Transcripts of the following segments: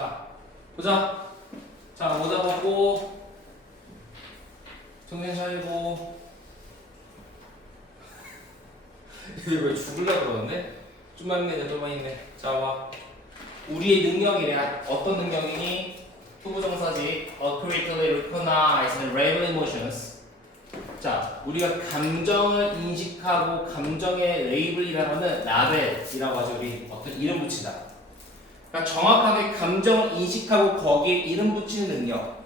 자, 보자. 자, 모자 벗고 정신 차리고. 왜 죽으려고 그러는데? 좀만 있네, 좀만 있네. 자, 와. 우리의 능력이래. 어떤 능력이니? 후보정사지. accurately recognize and label emotions. 자, 우리가 감정을 인식하고 감정의 레이블이라고 하는 라벨이라고 하죠. 우리 어떤 이름 붙이다. 그러니까 정확하게 감정을 인식하고 거기에 이름 붙이는 능력.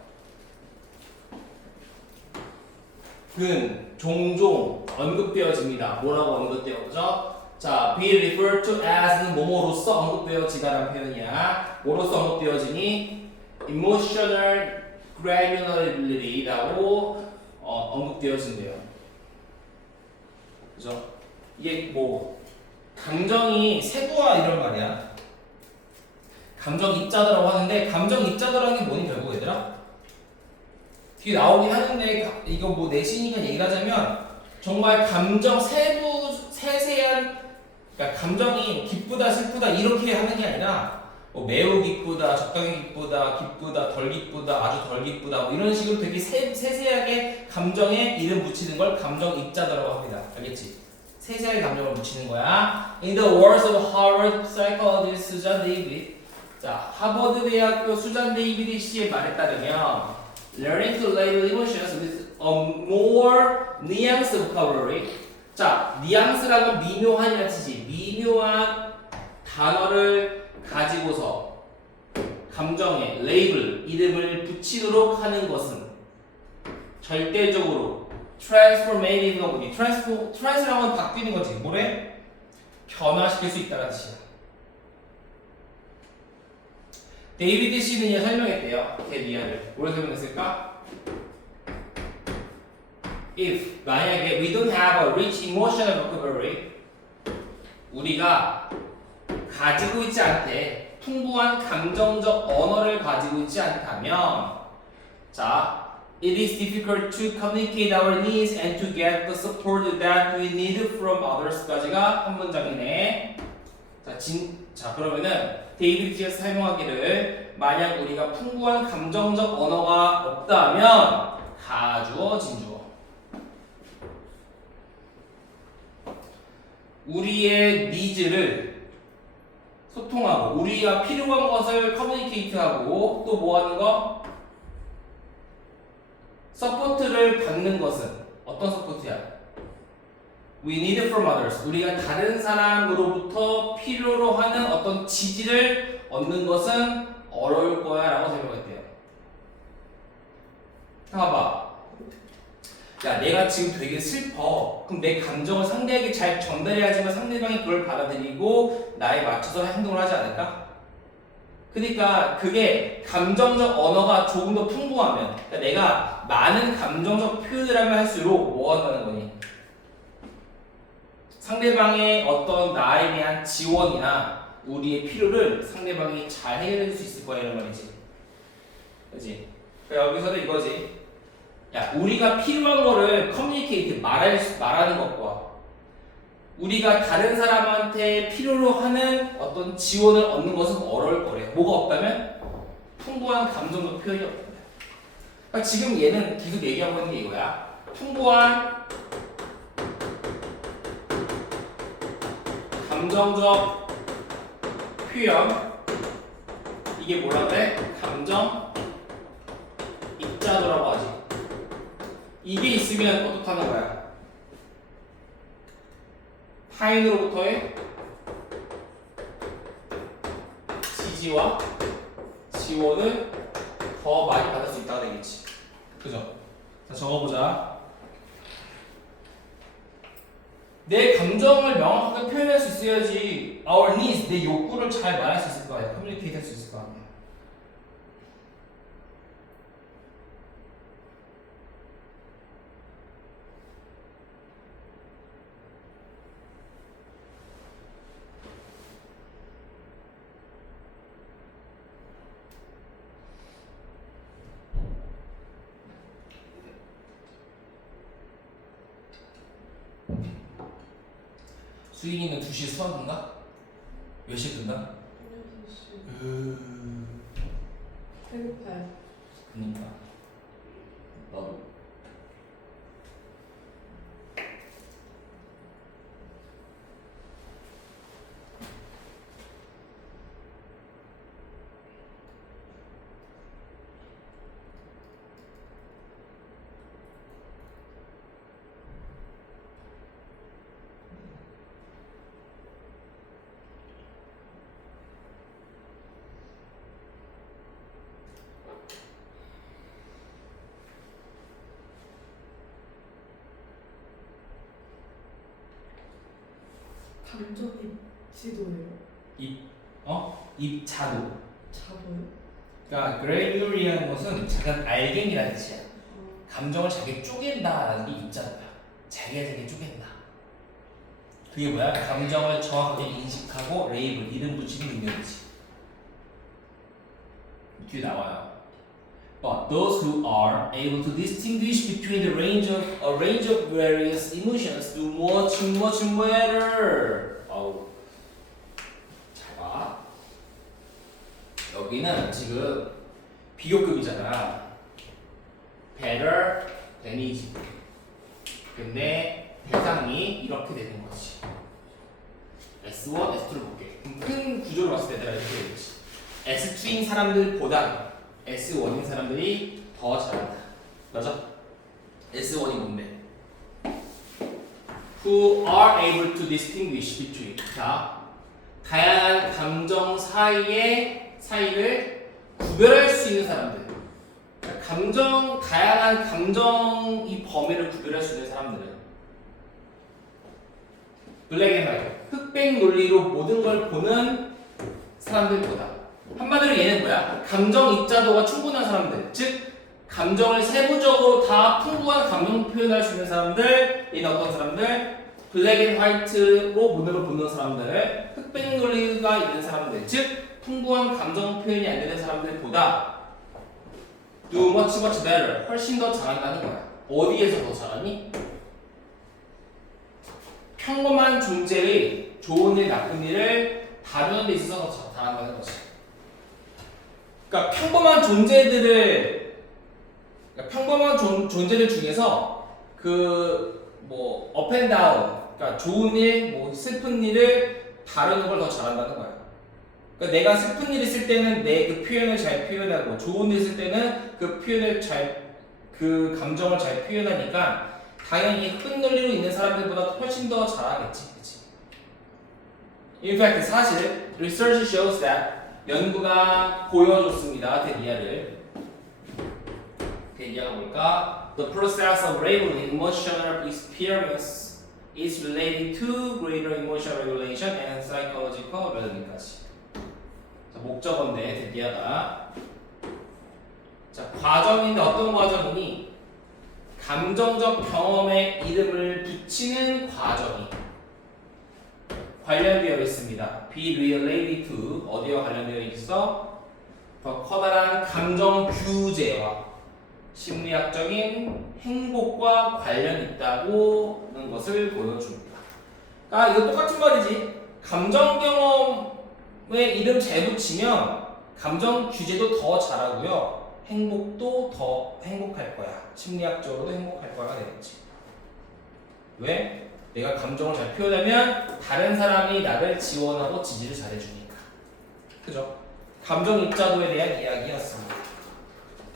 는 종종 언급되어집니다. 뭐라고 언급되어져? 자, be referred to as 뭐뭐로서 언급되어지다라는 표현이야. 뭐로서 언급되어지니? emotional granular이라고 언급되어진대요. 그죠? 이게 뭐 감정이 세부화 이런 말이야. 감정 입자다라고 하는데 감정 입자다라는 게 뭐니 결국 얘들아? 뒤에 나오긴 하는데 이거 뭐 내신이니까 얘기를 하자면 정말 감정 세세한 그러니까 감정이 기쁘다 슬프다 이렇게 하는 게 아니라 뭐 매우 기쁘다 적당히 기쁘다 기쁘다 덜 기쁘다 아주 덜 기쁘다 뭐 이런 식으로 되게 세세하게 감정에 이름 붙이는 걸 감정 입자다라고 합니다. 알겠지? 세세하게 감정을 붙이는 거야. In the words of Harvard psychologist Susan David. 자, 하버드 대학교 수잔 데이비드 씨의 말에 따르면 learning to label emotions with a more nuanced vocabulary. 자, 뉘앙스라는 미묘한이라는 뜻이지. 미묘한 단어를 가지고서 감정에 레이블, 이름을 붙이도록 하는 것은 절대적으로 transformative가 뭐니? trans라고 하면 바뀌는 거지. 뭐래? 변화시킬 수 있다는 뜻이야. 데이비드 씨는 설명했대요. 데비아를. 뭐라고 설명했을까? If 만약에 we don't have a rich emotional vocabulary, 우리가 가지고 있지 않대. 풍부한 감정적 언어를 가지고 있지 않다면, 자, it is difficult to communicate our needs and to get the support that we need from others까지가 한 문장이네. 자, 그러면은 데이비드 씨가 설명하기를 만약 우리가 풍부한 감정적 언어가 없다면 가주어 진주어 우리의 니즈를 소통하고 우리가 필요한 것을 커뮤니케이트하고 또 뭐 하는 거? 서포트를 받는 것은 어떤 서포트야? We need from others. 우리가 다른 사람으로부터 필요로 하는 어떤 지지를 얻는 것은 어려울 거야 라고 설명했대요. 봐봐. 야, 내가 지금 되게 슬퍼. 그럼 내 감정을 상대에게 잘 전달해야지만 상대방이 그걸 받아들이고 나에 맞춰서 행동을 하지 않을까? 그러니까 그게 감정적 언어가 조금 더 풍부하면 그러니까 내가 많은 감정적 표현을 하면 할수록 뭐 한다는 거니? 상대방의 어떤 나에 대한 지원이나 우리의 필요를 상대방이 잘 해결해 줄 수 있을 거야 이런 말이지. 그렇지? 그러니까 여기서도 이거지. 야, 우리가 필요한 거를 커뮤니케이트 말하는 것과 우리가 다른 사람한테 필요로 하는 어떤 지원을 얻는 것은 어려울 거래. 뭐가 없다면 풍부한 감정적 표현이 없다. 그러니까 지금 얘는 계속 얘기하고 있는 게 이거야. 풍부한 감정적 표현 이게 뭐라 그래? 감정 입자도라고 하지. 이게 있으면 어떻다는 거야? 타인으로부터의 지지와 지원을 더 많이 받을 수 있다고 되겠지. 그죠? 자, 적어보자. 내 감정을 명확하게 표현할 수 있어야지 our needs, 내 욕구를 잘 말할 수 있을 거 아니야. 커뮤니케이트 할 수 있을 거 아니야. 수인이는 2시에 수학인가? 몇 시에 끝나? 6시. 감정 입지도예요. 입자도. 자도요? 그러니까 granular이라는 것은 작은 알갱이라는 뜻이야. 감정을 잘게 쪼갠다라는 게 입자도야. 잘게 쪼갠다. 그게 뭐야? 감정을 정확하게 인식하고 레이블, 이름 붙이는 능력이지. 뒤에 나와요. But those who are able to distinguish between the a range of various emotions do much better. 어우, 잘 봐. 여기는 지금 비교급이잖아. better than이지. 근데 대상이 이렇게 되는 거지. S1, S2를 볼게. 큰 구조를 봤을 때 내가 이렇게 되겠지. S2인 사람들보다 S1인 사람들이 더 잘한다. 맞아? S1이 뭔데? Who are able to distinguish between. 자, 다양한 감정 사이를 구별할 수 있는 사람들. 다양한 감정 이 범위를 구별할 수 있는 사람들은 블랙 앤 화이트, 흑백 논리로 모든 걸 보는 사람들보다. 한마디로 얘는 뭐야? 감정 입자도가 충분한 사람들, 즉 감정을 세부적으로 다 풍부한 감정 표현할 수 있는 사람들. 얘는 어떤 사람들? 블랙 앤 화이트로 문으로 보는 사람들, 흑백 논리가 있는 사람들, 즉 풍부한 감정 표현이 안 되는 사람들보다 do much better, 훨씬 더 잘한다는 거야. 어디에서 더 잘하니? 평범한 존재의 좋은 일, 나쁜 일을 다루는 데 있어서 더 잘한다는 거지. 그러니까 평범한 존재들 중에서 업 앤 다운, 그러니까 좋은 일, 슬픈 일을 다루는 걸 더 잘한다는 거야. 그러니까 내가 슬픈 일 있을 때는 내 그 표현을 잘 표현하고, 좋은 일 있을 때는 그 감정을 잘 표현하니까 당연히 흑백 논리로 있는 사람들보다 훨씬 더 잘하겠지, 그치? In fact, 사실 research shows that 연구가 보여줬습니다. 데니아가 뭘까? The process of labeling emotional experience is related to greater emotional regulation and psychological well-being까지. 자, 목적어인데 데니아가 과정인데 어떤 과정이니? 감정적 경험에 이름을 붙이는 과정이 관련되어 있습니다. be related to 어디와 관련되어 있어? 더 커다란 감정 규제와 심리학적인 행복과 관련이 있다고는 것을 보여줍니다. 그러니까 이거 똑같은 말이지. 감정 경험에 이름 잘 붙이면 감정 규제도 더 잘하고요. 행복도 더 행복할 거야. 심리학적으로도 행복할 거야가 되겠지. 왜? 내가 감정을 잘 표현하면 다른 사람이 나를 지원하고 지지를 잘해주니까. 그죠? 감정 입자도에 대한 이야기였습니다.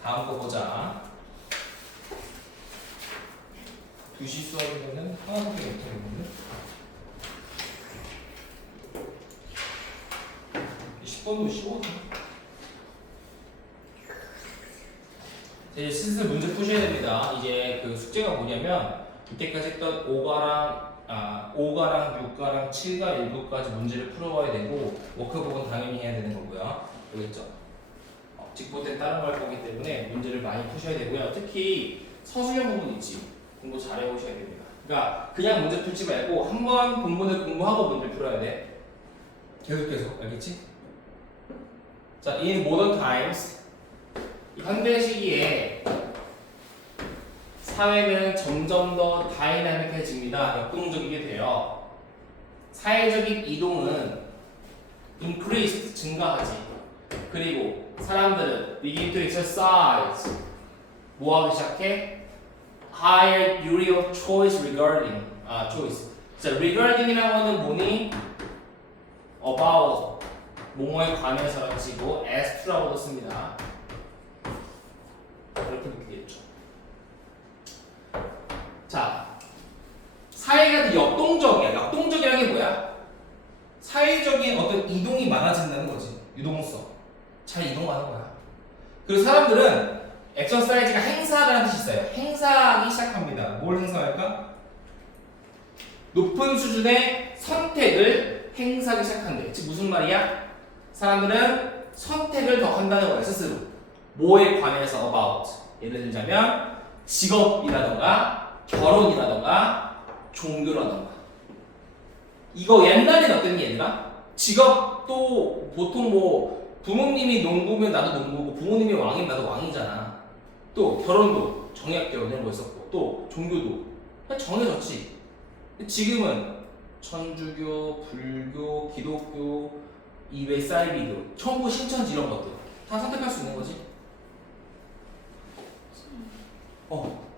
다음 거 보자. 2시 수업이면은 하나밖에 못하겠는데? 10번도 15분. 이제 슬슬 문제 푸셔야 됩니다. 이제 그 숙제가 뭐냐면 이때까지 했던 5가랑 6가랑 7가 7까지 문제를 풀어봐야 되고 워크북은 당연히 해야 되는 거고요. 알겠죠? 직보된 다른 걸 거기 때문에 문제를 많이 푸셔야 되고요. 특히 서술형 부분 있지. 공부 잘 해오셔야 됩니다. 그러니까 그냥 문제 풀지 말고 한번 본문을 공부하고 문제 풀어야 돼. 계속 알겠지? 자, in modern times 현대 시기에 사회는 점점 더 다이나믹해집니다. 역동적이게 돼요. 사회적인 이동은 increased, 증가하지. 그리고 사람들은 begin to exercise, 뭐 하기 시작해? higher degree of choice regarding, choice. 자, regarding이라고 하는 뭐니? about, 뭐뭐에 관해서라고 치고 as to라고도 씁니다. 이렇게 느끼겠죠. 자, 사회가 역동적이야. 역동적이라는 게 뭐야? 사회적인 어떤 이동이 많아진다는 거지. 유동성. 잘 이동하는 거야. 그리고 사람들은 엑서사이즈가 행사라는 뜻이 있어요. 행사하기 시작합니다. 뭘 행사할까? 높은 수준의 선택을 행사하기 시작한대. 즉 무슨 말이야? 사람들은 선택을 더 한다는 거야 스스로. 뭐에 관해서 about. 예를 들자면 직업이라던가 결혼이라던가 종교라던가. 이거 옛날에는 어땠니 얘들아? 직업도 보통 뭐 부모님이 농부면 나도 농부고 부모님이 왕이면 나도 왕이잖아. 또 결혼도 정약 결혼 이런 거 있었고 또 종교도 그냥 정해졌지. 근데 지금은 천주교, 불교, 기독교, 이외 사이비교, 천부 신천지 이런 것들 다 선택할 수 있는 거지. 뭐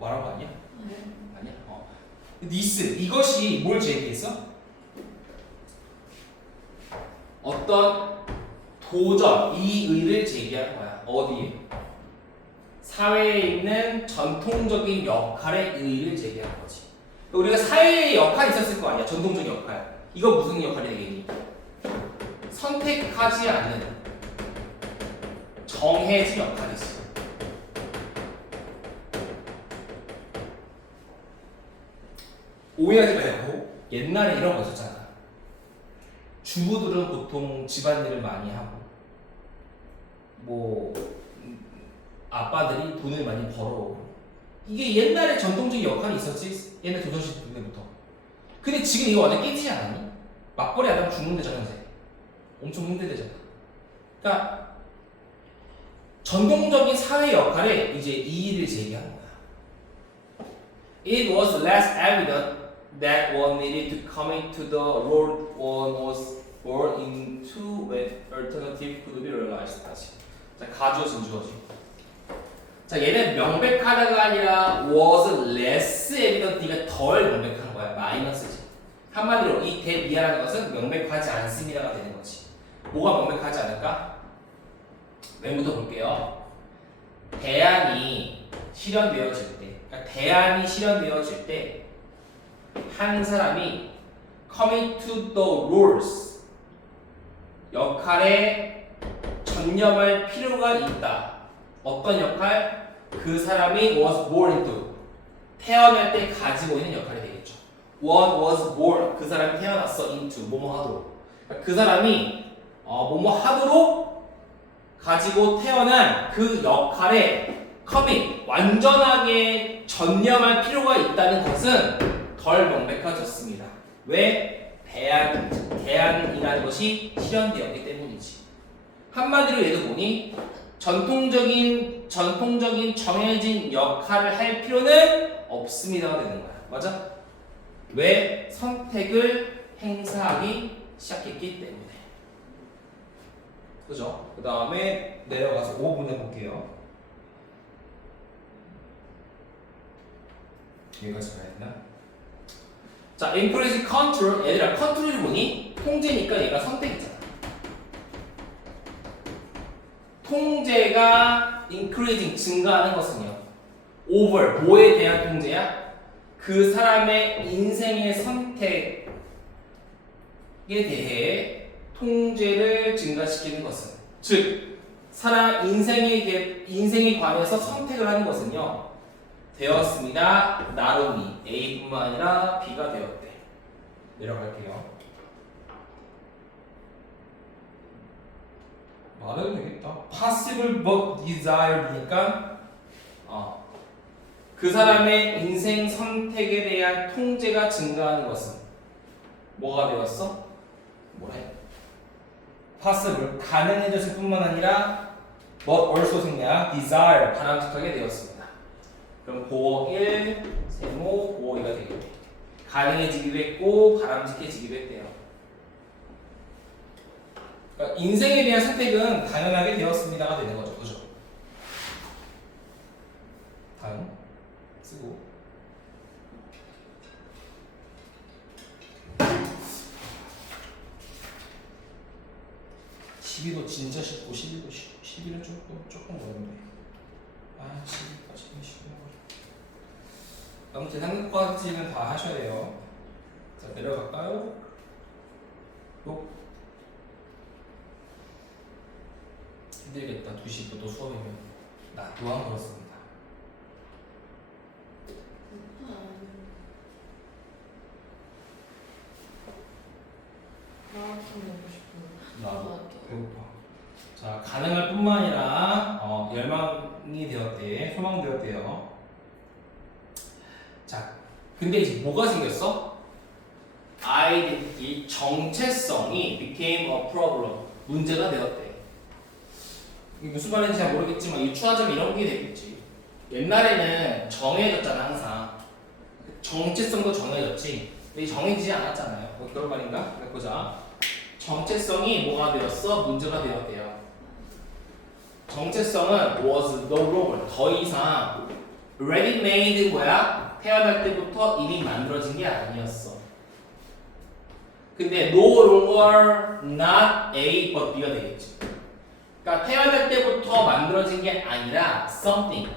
말한 거 아니야? 네. 아니야. 니스 이것이 뭘 제기했어? 어떤 도전 이의를 제기한 거야. 어디에? 사회에 있는 전통적인 역할의 의의를 제기한 거지. 우리가 사회의 역할이 있었을 거 아니야. 전통적인 역할. 이거 무슨 역할이 되겠니? 선택하지 않는 정해진 역할이지. 오해하지 말고 옛날에 이런 거 있었잖아. 주부들은 보통 집안일을 많이 하고 뭐 아빠들이 돈을 많이 벌어오고 이게 옛날에 전통적인 역할이 있었지. 옛날 조선시대 때부터. 근데 지금 이거 완전 깨지지 않았니? 맞벌이 하다가 죽는데잖아 현재. 엄청 힘들대잖아. 그러니까 전통적인 사회 역할에 이제 이의를 제기하는 거야. It was less evident that one needed to commit to the role one was born into when alternative could be realized. 다시. 자, 가주어진 주어지. 자, 얘는 명백하다가 아니라 was less evident가 덜 명백한 거야. 마이너스지. 한마디로 이 대미하라는 것은 명백하지 않습니다가 되는 거지. 뭐가 명백하지 않을까? 왼부터 볼게요. 대안이 실현되어질 때, 그러니까 대안이 실현되어질 때 한 사람이 commit to the roles 역할에 전념할 필요가 있다. 어떤 역할? 그 사람이 was born into 태어날 때 가지고 있는 역할이 되겠죠. One was born 그 사람이 태어났어 into 뭐뭐 하도록. 그러니까 그 사람이 뭐뭐 하도록 가지고 태어난 그 역할에 commit 완전하게 전념할 필요가 있다는 것은 덜 명백해졌습니다. 왜? 대안이라는 것이 실현되었기 때문이지. 한마디로 얘도 보니 전통적인 정해진 역할을 할 필요는 없습니다가 되는 거야. 맞아? 왜? 선택을 행사하기 시작했기 때문에. 그죠? 그 다음에 내려가서 5분 해볼게요. 여기까지 가야 되나? 자, increase control. 얘들아, 컨트롤을 보니 통제니까 얘가 선택이잖아. 통제가 increasing 증가하는 것은요. over 뭐에 대한 통제야? 그 사람의 인생의 선택에 대해 통제를 증가시키는 것은, 즉 사람 인생에 관해서 선택을 하는 것은요. 되었습니다. 나름이 A뿐만 아니라 B가 되었대. 내려갈게요. 말해도 되겠다. Possible but desired니까 그 사람의 인생 선택에 대한 통제가 증가하는 것은 뭐가 되었어? 뭐래? Possible 가능해졌을 뿐만 아니라 but also 생략 desire 바람직하게 되었습니다. 그럼 보어 1, 세모, 보어 2가 되겠네. 가능해지기도 했고 바람직해지기도 했대요. 그러니까 인생에 대한 선택은 당연하게 되었습니다가 되는 거죠. 그죠? 다음 쓰고 (12도) 진짜 쉽고 11도 쉽고 11은 조금 어렵네. 12까지는 쉽네. 아무튼 한국까지는 다 하셔야 돼요. 자, 내려갈까요? 힘들겠다. 2시부터 또 수업이면 나 또한 그렇습니다. 자, 가능할 뿐만 아니라 열망이 되었대, 소망되었대요. 자, 근데 이제 뭐가 생겼어? 아이덴티티 정체성이 became a problem. 문제가 되었대. 이게 무슨 말인지 잘 모르겠지만 유추하자면 이런 게 되겠지. 옛날에는 정해졌잖아 항상. 정체성도 정해졌지. 근데 정해지지 않았잖아요. 뭐 그런 말인가? 보자. 정체성이 뭐가 되었어? 문제가 되었대요. 정체성은 was no longer 더 이상 ready made 뭐야? 태어날 때부터 이미 만들어진 게 아니었어. 근데 no longer not A but B가 되겠지. 그러니까 태어날 때부터 만들어진 게 아니라 something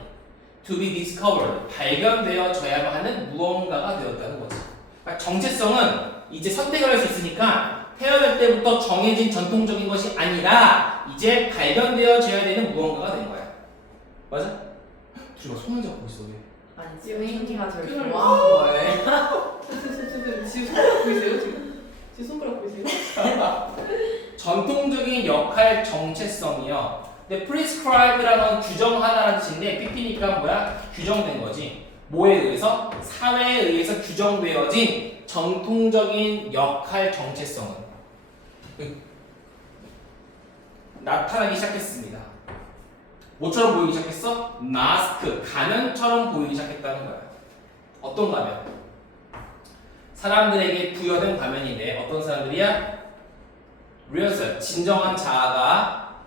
to be discovered 발견되어져야만 하는 무언가가 되었다는 거지. 그러니까 정체성은 이제 선택을 할 수 있으니까 태어날 때부터 정해진 전통적인 것이 아니라 이제 발견되어져야 되는 무언가가 된 거야. 맞아? 둘이 막 손을 잡고 있어 왜? 아니 지훈이가 제일 그걸 좋아하는 거예요. 지금 손가락 보이세요? 지금 손가락 보이세요? 전통적인 역할 정체성이요. 근데 prescribe라는 규정하다라는 뜻인데 PP니까 뭐야? 규정된 거지. 뭐에 의해서? 사회에 의해서 규정되어진 전통적인 역할 정체성은 나타나기 시작했습니다. 뭐처럼 보이기 시작했어? 마스크, 가면처럼 보이기 시작했다는 거야. 어떤 가면? 사람들에게 부여된 가면인데 어떤 사람들이야? 리얼셀, 진정한 자아가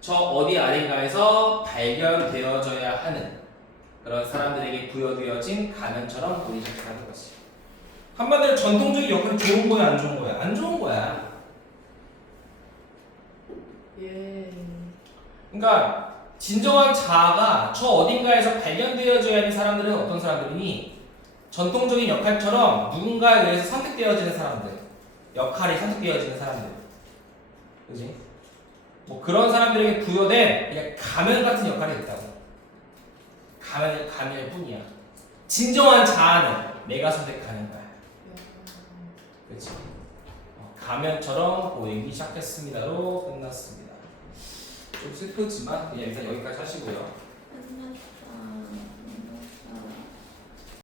저 어디 아닌가에서 발견되어져야 하는 그런 사람들에게 부여되어진 가면처럼 보이기 시작하는 것이. 한마디로 전통적인 역할이 좋은 거야, 안 좋은 거야? 안 좋은 거야. 예. 그러니까 진정한 자아가 저 어딘가에서 발견되어져야 하는 사람들은 어떤 사람들이니? 전통적인 역할처럼 누군가에 의해서 선택되어지는 사람들, 역할이 선택되어지는 사람들, 그지? 뭐 그런 사람들에게 부여된 그냥 가면 같은 역할이 있다고. 가면일 뿐이야. 진정한 자아는 내가 선택하는 거야. 그렇지? 가면처럼 보이기 시작했습니다로 끝났습니다. 좀 슬프지만 그냥 일단 여기까지 하시고요.